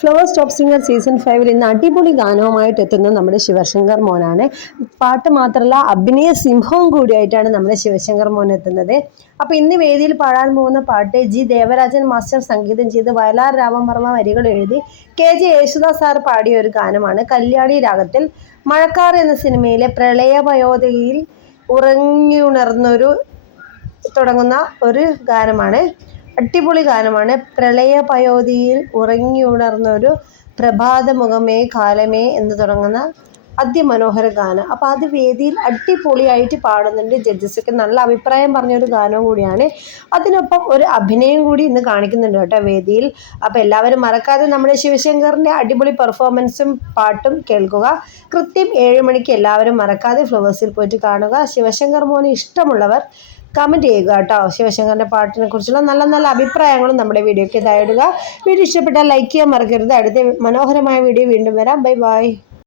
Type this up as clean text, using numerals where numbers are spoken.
Flowers top singer season 5 ഇന്ന് അടിപൊളി ഗാനവുമായിട്ട് എത്തുന്നത് നമ്മുടെ ശിവശങ്കർ മോനാണ്. പാട്ട് മാത്രമല്ല അഭിനയ സിംഹവും കൂടിയായിട്ടാണ് നമ്മുടെ ശിവശങ്കർ മോൻ എത്തുന്നത്. അപ്പോൾ ഇന്ന് വേദിയിൽ പാടാൻ പോകുന്ന പാട്ട് ജി ദേവരാജൻ മാസ്റ്റർ സംഗീതം ചെയ്ത് വയലാർ രാമവർമ്മ വരികൾ എഴുതി KJ യേശുദാസ് സാർ പാടിയ ഒരു ഗാനമാണ്. കല്യാണി രാഗത്തിൽ മഴക്കാർ എന്ന സിനിമയിലെ പ്രളയപയോധിയിൽ ഉറങ്ങിയുണർന്നൊരു തുടങ്ങുന്ന ഒരു ഗാനമാണ്. അടിപൊളി ഗാനമാണ്. പ്രളയപയോധിയിൽ ഉറങ്ങിയുണർന്നൊരു പ്രഭാതമുഖമേ കാലമേ എന്ന് തുടങ്ങുന്ന അതിമനോഹര ഗാനം. അപ്പോൾ അത് വേദിയിൽ അടിപൊളിയായിട്ട് പാടുന്നുണ്ട്. ജഡ്ജസൊക്കെ നല്ല അഭിപ്രായം പറഞ്ഞൊരു ഗാനവും കൂടിയാണ്. അതിനൊപ്പം ഒരു അഭിനയം കൂടി ഇന്ന് കാണിക്കുന്നുണ്ട് കേട്ടോ വേദിയിൽ. അപ്പോൾ എല്ലാവരും മറക്കാതെ നമ്മുടെ ശിവശങ്കറിൻ്റെ അടിപൊളി പെർഫോമൻസും പാട്ടും കേൾക്കുക. കൃത്യം 7 മണിക്ക് എല്ലാവരും മറക്കാതെ ഫ്ലവേഴ്സിൽ പോയിട്ട് കാണുക. ശിവശങ്കർ മോനെ ഇഷ്ടമുള്ളവർ കമൻറ്റ് ചെയ്യുക കേട്ടോ. ശിവശങ്കറിൻ്റെ പാട്ടിനെ കുറിച്ചുള്ള നല്ല നല്ല അഭിപ്രായങ്ങളും നമ്മുടെ വീഡിയോയ്ക്ക് ഇതായിടുക. വീഡിയോ ഇഷ്ടപ്പെട്ടാൽ ലൈക്ക് ചെയ്യാൻ മറക്കരുത്. അടുത്ത മനോഹരമായ വീഡിയോ വീണ്ടും വരാം. Bye bye.